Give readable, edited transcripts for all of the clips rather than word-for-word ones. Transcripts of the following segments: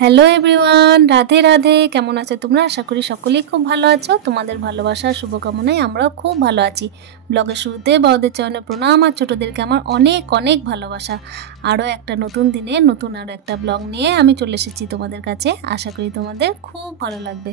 Hello everyone, Radhe Radhe. কেমন আছো তোমরা? আশা করি সকলেই খুব ভালো আছো। তোমাদের ভালোবাসা শুভকামনায় আমরাও খুব ভালো আছি। ব্লগের শুরুতে বড়দের চরণে প্রণাম আর ছোটোদেরকে আমার অনেক অনেক ভালোবাসা। আরও একটা নতুন দিনে নতুন আরও একটা ব্লগ নিয়ে আমি চলে এসেছি তোমাদের কাছে। আশা করি তোমাদের খুব ভালো লাগবে।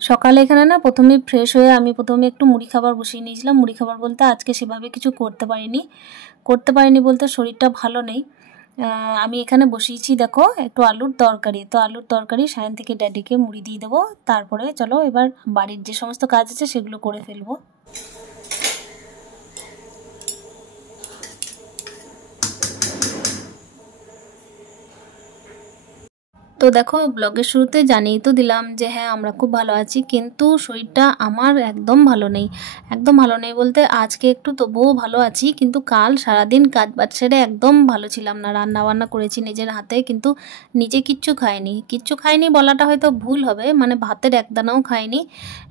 সকালে এখানে না প্রথমে ফ্রেশ হয়ে আমি প্রথমে একটু মুড়ি খাবার বসিয়ে নিয়েছিলাম। মুড়ি খাবার বলতে আজকে সেভাবে কিছু করতে পারিনি বলতে শরীরটা ভালো নেই। আমি এখানে বসিয়েছি দেখো একটু আলুর তরকারি। তো আলুর তরকারি সায়ন থেকে ড্যাডিকে মুড়ি দিয়ে দেবো, তারপরে চলো এবার বাড়ির যে সমস্ত কাজ আছে সেগুলো করে ফেলবো। তো দেখো ব্লগের শুরুতে জানিয়ে তো দিলাম যে হ্যাঁ আমরা খুব ভালো আছি, কিন্তু শরীরটা আমার একদম ভালো নেই বলতে আজকে একটু তবুও ভালো আছি, কিন্তু কাল সারাদিন কাজ বাজ সেরে একদম ভালো ছিলাম না। রান্না বান্না করেছি নিজের হাতে, কিন্তু নিজে কিচ্ছু খাইনি বলাটা হয়তো ভুল হবে, মানে ভাতের একদানাও খাইনি,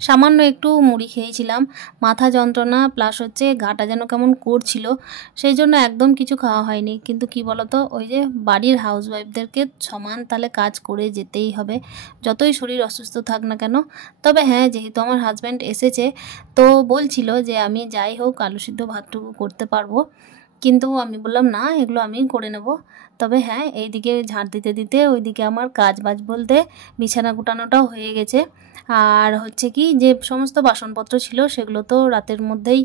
সামান্য একটু মুড়ি খেয়েছিলাম। মাথা যন্ত্রণা প্লাস হচ্ছে গাটা যেন কেমন করছিল, সেই জন্য একদম কিছু খাওয়া হয়নি। কিন্তু কি বলতো, ওই যে বাড়ির হাউসওয়াইফদেরকে সমান তালে কাজ করে যেতেই হবে, যতই শরীর অসুস্থ থাক না কেন। তবে হ্যাঁ, যেহেতু আমার হাজব্যান্ড এসেছে তো বলছিল যে আমি যাই হোক আলু সিদ্ধ ভাতটুকু করতে পারবো, কিন্তু আমি বললাম না, এগুলো আমি করে নেব। তবে হ্যাঁ, এইদিকে ঝাঁট দিতে দিতে ওইদিকে আমার কাজ বাজ বলতে বিছানা গুটানোটাও হয়ে গেছে। আর হচ্ছে কি, যে সমস্ত বাসনপত্র ছিল সেগুলো তো রাতের মধ্যেই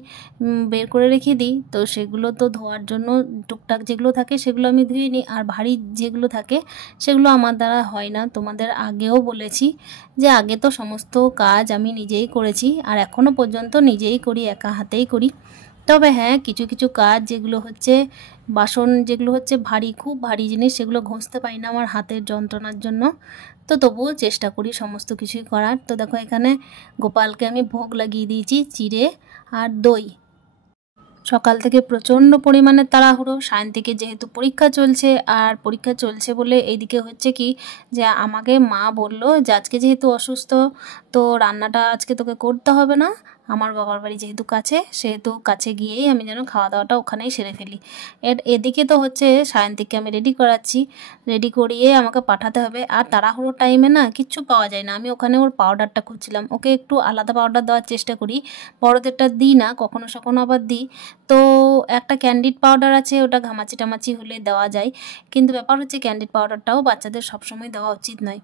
বের করে রেখে দিই, তো সেগুলো তো ধোয়ার জন্য টুকটাক যেগুলো থাকে সেগুলো আমি ধুয়ে নিই, আর ভারী যেগুলো থাকে সেগুলো আমার দ্বারা হয় না। তোমাদের আগেও বলেছি যে আগে তো সমস্ত কাজ আমি নিজেই করেছি, আর এখনও পর্যন্ত নিজেই করি, একা হাতেই করি। তবে হ্যাঁ, কিছু কিছু কাজ যেগুলো হচ্ছে বাসন, যেগুলো হচ্ছে ভারী, খুব ভারী জিনিস, সেগুলো ঘষতে পারি না আমার হাতের যন্ত্রণার জন্য। তো তবুও চেষ্টা করি সমস্ত কিছুই করার। তো দেখো এখানে গোপালকে আমি ভোগ লাগিয়ে দিয়েছি চিড়ে আর দই। সকাল থেকে প্রচণ্ড পরিমাণে তাড়াহুড়ো, সায়ন্তিকে যেহেতু পরীক্ষা চলছে বলে এইদিকে হচ্ছে কি, যে আমাকে মা বলল যে আজকে যেহেতু অসুস্থ তো রান্নাটা আজকে তোকে করতে হবে না, আমার বাবার বাড়ি যেহেতু কাছে, সেহেতু কাছে গিয়েই আমি যেন খাওয়া দাওয়াটা ওখানেই সেরে ফেলি। এদিকে তো হচ্ছে সায়ন্তিককে আমি রেডি করিয়ে আমাকে পাঠাতে হবে, আর তাড়াহুড়ো টাইমে না কিচ্ছু পাওয়া যায় না। আমি ওখানে ওর পাউডারটা খুঁজছিলাম, ওকে একটু আলাদা পাউডার দেওয়ার চেষ্টা করি, বড়দেরটা দিই না, কখনো আবার দিই। তো একটা ক্যান্ডিড পাউডার আছে, ওটা ঘামাচি টামাচি হলে দেওয়া যায়, কিন্তু ব্যাপার হচ্ছে ক্যান্ডিড পাউডারটাও বাচ্চাদের সবসময় দেওয়া উচিত নয়।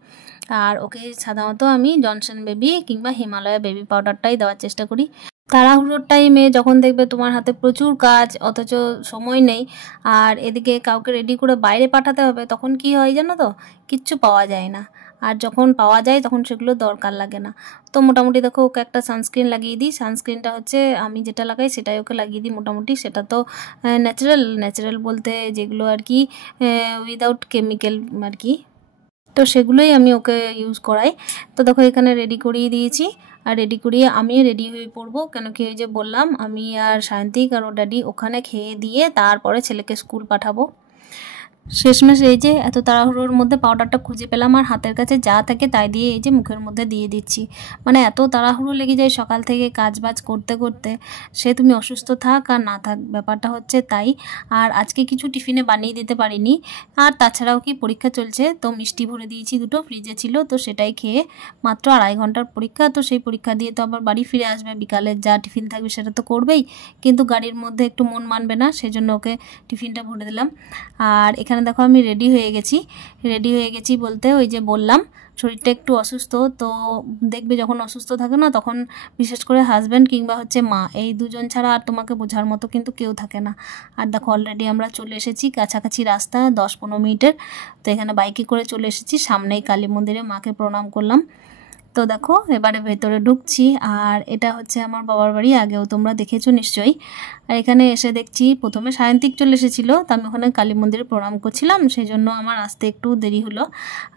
আর ওকে সাধারণত আমি জনসন বেবি কিংবা হিমালয়া বেবি পাউডারটাই দেওয়ার চেষ্টা করি। তাড়াহুড়োর টাইমে যখন দেখবে তোমার হাতে প্রচুর কাজ অথচ সময় নেই, আর এদিকে কাউকে রেডি করে বাইরে পাঠাতে হবে, তখন কি হয় জানো তো, কিচ্ছু পাওয়া যায় না। আর যখন পাওয়া যায় তখন সেগুলো দরকার লাগে না। তো মোটামুটি দেখো ওকে একটা সানস্ক্রিন লাগিয়ে দিই। সানস্ক্রিনটা হচ্ছে আমি যেটা লাগাই সেটাই ওকে লাগিয়ে দিই মোটামুটি। সেটা তো ন্যাচারাল বলতে যেগুলো আর কি উইদাউট কেমিক্যাল আর কি, তো সেগুলোই আমি ওকে ইউজ করাই। তো দেখো এখানে রেডি করিয়ে দিয়েছি, আর রেডি করিয়ে আমি রেডি হয়ে পড়বো, কেন কি ওই যে বললাম আমি আর সায়ন্তিক আর ও ড্যাডি ওখানে খেয়ে দিয়ে তারপরে ছেলেকে স্কুল পাঠাবো। শেষমেশ এই যে এত তাড়াহুড়োর মধ্যে পাউডারটা খুঁজে পেলাম, আর হাতের কাছে যা থাকে তাই দিয়ে এই যে মুখের মধ্যে দিয়ে দিচ্ছি। মানে এত তাড়াহুড়ো লেগে যায় সকাল থেকে কাজ বাজ করতে করতে, সে তুমি অসুস্থ থাক আর না থাক, ব্যাপারটা হচ্ছে তাই। আর আজকে কিছু টিফিনে বানিয়ে দিতে পারিনি, আর তাছাড়াও কি পরীক্ষা চলছে, তো মিষ্টি ভরে দিয়েছি দুটো, ফ্রিজে ছিল, তো সেটাই খেয়ে মাত্র 2.5 ঘন্টার পরীক্ষা, তো সেই পরীক্ষা দিয়ে তো আবার বাড়ি ফিরে আসবে, বিকালের যা টিফিন থাকবে সেটা তো করবেই, কিন্তু গাড়ির মধ্যে একটু মন মানবে না, সেজন্য ওকে টিফিনটা ভরে দিলাম। আর এখানে দেখো আমি রেডি হয়ে গেছি বলতে ওই যে বললাম শরীরটা একটু অসুস্থ। তো দেখবে যখন অসুস্থ থাকে না, তখন বিশেষ করে হাজব্যান্ড কিংবা হচ্ছে মা, এই দুজন ছাড়া আর তোমাকে বোঝার মতো কিন্তু কেউ থাকে না। আর দেখো অলরেডি আমরা চলে এসেছি কাছাকাছি রাস্তা 10-15 মিনিটের। তো এখানে বাইকে করে চলে এসেছি, সামনেই কালী মন্দিরে মাকে প্রণাম করলাম। তো দেখো এবারে ভেতরে ঢুকছি, আর এটা হচ্ছে আমার বাবার বাড়ি, আগেও তোমরা দেখেছো নিশ্চয়ই। আর এখানে এসে দেখছি প্রথমে সায়ন্তিক চলে এসেছিলো, তো আমি ওখানে কালী মন্দিরে প্রণাম করছিলাম, সেই জন্য আমার আসতে একটু দেরি হলো।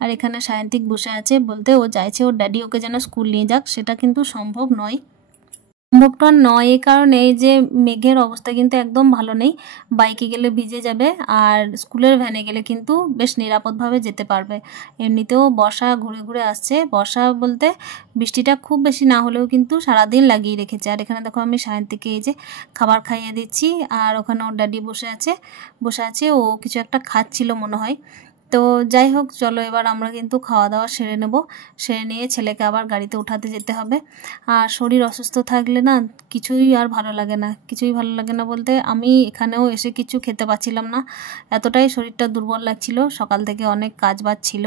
আর এখানে সায়ন্তিক বসে আছে বলতে ও চাইছে ওর ড্যাডি ওকে যেন স্কুল নিয়ে যাক, সেটা কিন্তু সম্ভব নয়। সম্ভবটা নয়, এই কারণে এই যে মেঘের অবস্থা কিন্তু একদম ভালো নেই। বাইকে গেলে ভিজে যাবে, আর স্কুলের ভ্যানে গেলে কিন্তু বেশ নিরাপদভাবে যেতে পারবে। এমনিতেও বর্ষা ঘুরে ঘুরে আসছে, বর্ষা বলতে বৃষ্টিটা খুব বেশি না হলেও কিন্তু সারাদিন লাগিয়ে রেখেছে। আর এখানে দেখো আমি সায়ন্তীকে এই যে খাবার খাইয়ে দিচ্ছি, আর ওখানে ওর ড্যাডি বসে আছে, ও কিছু একটা খাচ্ছিল মনে হয়। তো যাই হোক, চলো এবার আমরা কিন্তু খাওয়া দাওয়া সেরে নেব। সেরে নিয়ে ছেলেকে আবার গাড়িতে উঠাতে যেতে হবে। আর শরীর অসুস্থ থাকলে না কিছুই আর ভালো লাগে না, কিছুই ভালো লাগে না বলতে আমি এখানেও এসে কিছু খেতে পাচ্ছিলাম না, এতটাই শরীরটা দুর্বল লাগছিল। সকাল থেকে অনেক কাজ বাজ ছিল।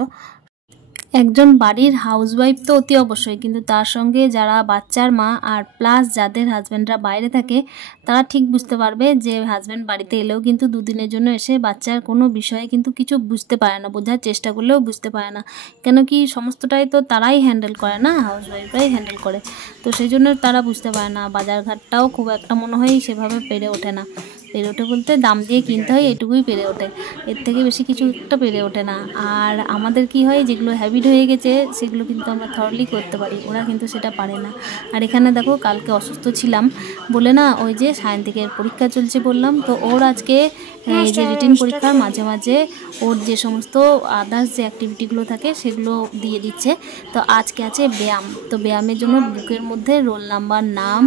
একজন বাড়ির হাউসওয়াইফ তো অতি অবশ্যই, কিন্তু তার সঙ্গে যারা বাচ্চার মা আর প্লাস যাদের হাজব্যান্ডরা বাইরে থাকে, তারা ঠিক বুঝতে পারবে যে হাজব্যান্ড বাড়িতে এলেও কিন্তু দুদিনের জন্য এসে বাচ্চার কোনো বিষয়ে কিন্তু কিছু বুঝতে পারে না, বোঝার চেষ্টা করলেও বুঝতে পারে না। কেন কি সমস্তটাই তো তারাই হ্যান্ডেল করে না, হাউসওয়াইফরাই হ্যান্ডেল করে। তো সেই জন্য তারা বুঝতে পারে না। বাজারঘাটটাও খুব একটা মনে হয় সেভাবে পেরে ওঠে না। পেরে ওঠে বলতে দাম দিয়ে কিনতে হয়, এটুকুই পেরে ওঠে, এর থেকে বেশি কিছু একটা পেরে ওঠে না। আর আমাদের কি হয়, যেগুলো হ্যাবিট হয়ে গেছে সেগুলো কিন্তু আমরা থরলি করতে পারি, ওরা কিন্তু সেটা পারে না। আর এখানে দেখো কালকে অসুস্থ ছিলাম বলে না, ওই যে সায়ন্তিকের পরীক্ষা চলছে বললাম, তো ওর আজকে এই যে রিটিন পরীক্ষার মাঝে মাঝে ওর যে সমস্ত আদার্স যে অ্যাক্টিভিটিগুলো থাকে সেগুলো দিয়ে দিচ্ছে। তো আজকে আছে ব্যায়াম, তো ব্যায়ামের জন্য বুকের মধ্যে রোল নাম্বার, নাম,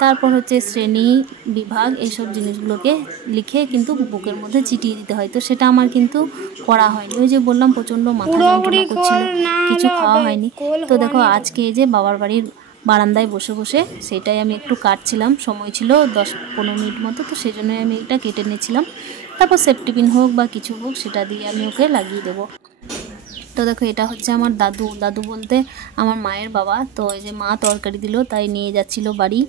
তারপর হচ্ছে শ্রেণী, বিভাগ, এইসব জিনিসগুলোকে লিখে কিন্তু বুকের মধ্যে চিটিয়ে দিতে হয়। তো সেটা আমার কিন্তু করা হয়নি, ওই যে বললাম প্রচণ্ড মাথা যন্ত্রণা করছিল, কিছু খাওয়া হয়নি। তো দেখো আজকে এই যে বাবার বাড়ির বারান্দায় বসে বসে সেটাই আমি একটু কাটছিলাম, সময় ছিল 10-15 মিনিট মতো, তো সেই জন্যই আমি এটা কেটে নিয়েছিলাম। তারপর সেফটি পিন হোক বা কিছু হোক সেটা দিয়ে আমি ওকে লাগিয়ে দেবো। তো দেখো এটা হচ্ছে আমার দাদু বলতে আমার মায়ের বাবা। তো এই যে মা তরকারি দিল তাই নিয়ে যাচ্ছিল বাড়ি।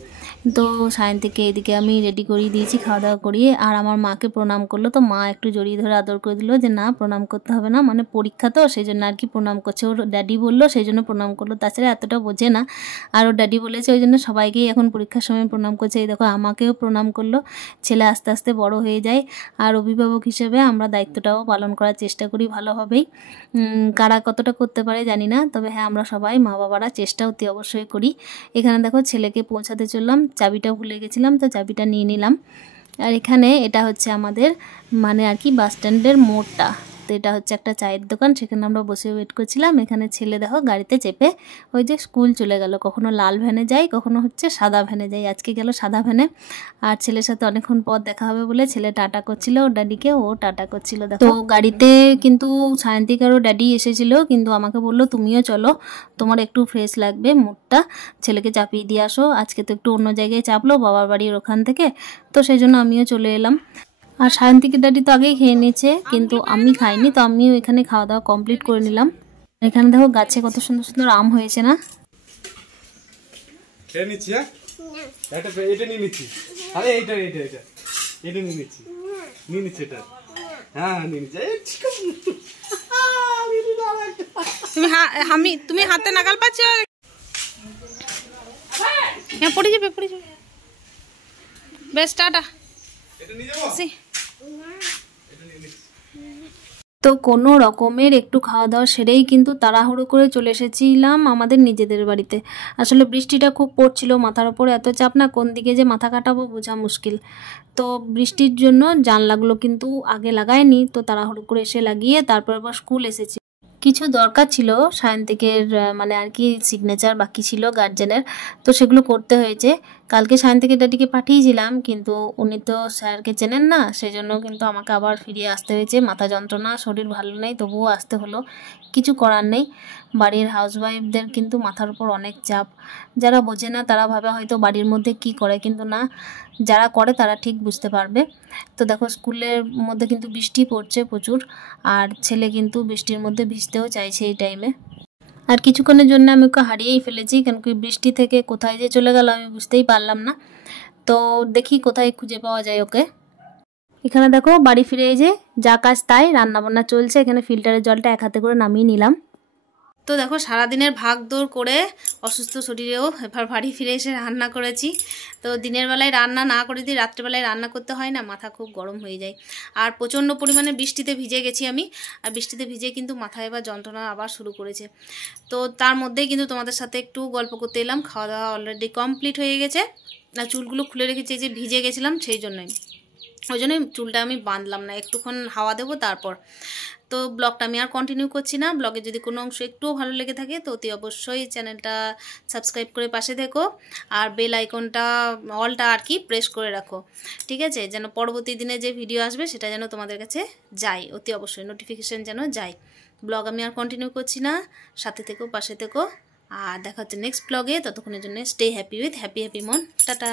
তো সায়ন্তীকে এদিকে আমি রেডি করিয়ে দিয়েছি খাওয়া দাওয়া করিয়ে, আর আমার মাকে প্রণাম করলো। তো মা একটু জড়িয়ে ধরে আদর করে দিল যে না প্রণাম করতে হবে না, মানে পরীক্ষা তো সেই জন্য আর কি প্রণাম করছে। ওর ড্যাডি বললো সেই জন্য প্রণাম করলো, তাছাড়া এতটা বোঝে না। আর ওর ড্যাডি বলেছে ওই জন্য সবাইকেই এখন পরীক্ষার সময় প্রণাম করছে। এই দেখো আমাকেও প্রণাম করলো। ছেলে আস্তে আস্তে বড় হয়ে যায়, আর অভিভাবক হিসেবে আমরা দায়িত্বটাও পালন করার চেষ্টা করি ভালোভাবেই। কারা কতটা করতে পারে জানি না, তবে হ্যাঁ আমরা সবাই মা বাবারা চেষ্টা অতি অবশ্যই করি। এখানে দেখো ছেলেকে পৌঁছাতে চললাম, চাবিটা ভুলে গেছিলাম তো চাবিটা নিয়ে নিলাম। আর এখানে এটা হচ্ছে আমাদের মানে আর কি বাস স্ট্যান্ডের মোড়টা। তো এটা হচ্ছে একটা চায়ের দোকান, সেখানে আমরা বসে ওয়েট করছিলাম। এখানে ছেলে দেখো গাড়িতে চেপে ওই যে স্কুল চলে গেল, কখনো লাল ভ্যানে যায় কখনো হচ্ছে সাদা ভ্যানে যায়, আজকে গেল সাদা ভ্যানে। আর ছেলের সাথে অনেকক্ষণ পর দেখা হবে বলে ছেলে টাটা করছিল ওর ড্যাডিকে, ও টাটা করছিল। দেখো গাড়িতে কিন্তু সায়ন্তিক আর ওর ড্যাডি এসেছিল, কিন্তু আমাকে বললো তুমিও চলো, তোমার একটু ফ্রেশ লাগবে মুডটা, ছেলেকে চাপিয়ে দিয়ে আসো, আজকে তো একটু অন্য জায়গায় চাপলো বাবার বাড়ির ওখান থেকে। তো সেই জন্য আমিও চলে এলাম। আর সায়ন্তিকের ড্যাডি তো আগেই খেয়ে নিয়েছে, কিন্তু আমি খাইনি, তো আমিও এখানে খাওয়া দাওয়া কমপ্লিট করে নিলাম। এখানে দেখো গাছে কত সুন্দর সুন্দর আম হয়েছে না। খেয়ে নিচ্ছি, হ্যাঁ এটা নিয়ে নিচ্ছি, আরে এইটা নিয়ে নিচ্ছি এটা, হ্যাঁ নিয়ে নিচ্ছি। তুমি হাতে নাগাল পাচ্ছ, পড়ে যাবে বেশ টাটা। তো কোনো রকমের একটু খাওয়া দাওয়া সেরেই কিন্তু তাড়াহুড়ো করে চলে এসেছিলাম আমাদের নিজেদের বাড়িতে। আসলে বৃষ্টিটা খুব পড়ছিল, মাথার ওপরে এত চাপ না, কোন দিকে যে মাথা কাটাবো বোঝা মুশকিল। তো বৃষ্টির জন্য জানলাগুলো কিন্তু আগে লাগায়নি, তো তাড়াহুড়ো করে এসে লাগিয়ে তারপর আবার স্কুল এসেছি। কিছু দরকার ছিল সায়ন্তিকের, মানে আর কি সিগনেচার বাকি ছিল গার্জেনের, তো সেগুলো করতে হয়েছে। কালকে সায়ন্তিকের ড্যাডিকে পাঠিয়েছিলাম, কিন্তু উনি তো স্যারকে চেনেন না, সেই জন্য কিন্তু আমাকে আবার ফিরিয়ে আসতে হয়েছে। মাথা যন্ত্রণা, শরীর ভালো নেই, তবুও আসতে হলো, কিছু করার নেই। বাড়ির হাউসওয়াইফদের কিন্তু মাথার উপর অনেক চাপ, যারা বোঝে না তারা ভাবে হয়তো বাড়ির মধ্যে কি করে, কিন্তু না, যারা করে তারা ঠিক বুঝতে পারবে। তো দেখো স্কুলের মধ্যে কিন্তু বৃষ্টি পড়ছে প্রচুর, আর ছেলে কিন্তু বৃষ্টির মধ্যে ভিজতেও চাইছে এই টাইমে। আর কিছুক্ষণের জন্য আমি ওকে হারিয়েই ফেলেছি, কেন কি বৃষ্টি থেকে কোথায় যে চলে গেল আমি বুঝতেই পারলাম না। তো দেখি কোথায় খুঁজে পাওয়া যায় ওকে। এখানে দেখো বাড়ি ফিরে এই যে যা কাজ তাই, রান্নাবান্না চলছে। এখানে ফিল্টারের জলটা এক হাতে করে নামিয়ে নিলাম। তো দেখো সারাদিনের ভাগ দৌড় করে অসুস্থ শরীরেও এবার বাড়ি ফিরে এসে রান্না করেছি। তো দিনের বেলায় রান্না না করে দিই, রাত্রেবেলায় রান্না করতে হয় না, মাথা খুব গরম হয়ে যায়। আর প্রচণ্ড পরিমাণে বৃষ্টিতে ভিজে গেছি আমি, আর বৃষ্টিতে ভিজে কিন্তু মাথায় এবার যন্ত্রণা আবার শুরু করেছে। তো তার মধ্যেই কিন্তু তোমাদের সাথে একটু গল্প করতে এলাম। খাওয়া দাওয়া অলরেডি কমপ্লিট হয়ে গেছে, আর চুলগুলো খুলে রেখেছি যে ভিজে গেছিলাম সেই জন্যই, ওই জন্যই চুলটা আমি বাঁধলাম না, একটুক্ষণ হাওয়া দেবো তারপর। তো ব্লগটা আমি আর কন্টিনিউ করছি না। ব্লগে যদি কোনো অংশ একটুও ভালো লেগে থাকে তো অতি অবশ্যই চ্যানেলটা সাবস্ক্রাইব করে পাশে থেকো, আর বেল আইকনটা অলটা আর কি প্রেস করে রাখো, ঠিক আছে, যেন পরবর্তী দিনে যে ভিডিও আসবে সেটা যেন তোমাদের কাছে যায়, অতি অবশ্যই নোটিফিকেশান যেন যায়। ব্লগ আমি আর কন্টিনিউ করছি না, সাথে থেকো, পাশে থেকো, আর দেখা হচ্ছে নেক্সট ব্লগে। ততক্ষণের জন্য স্টে হ্যাপি উইথ হ্যাপি মন। টাটা।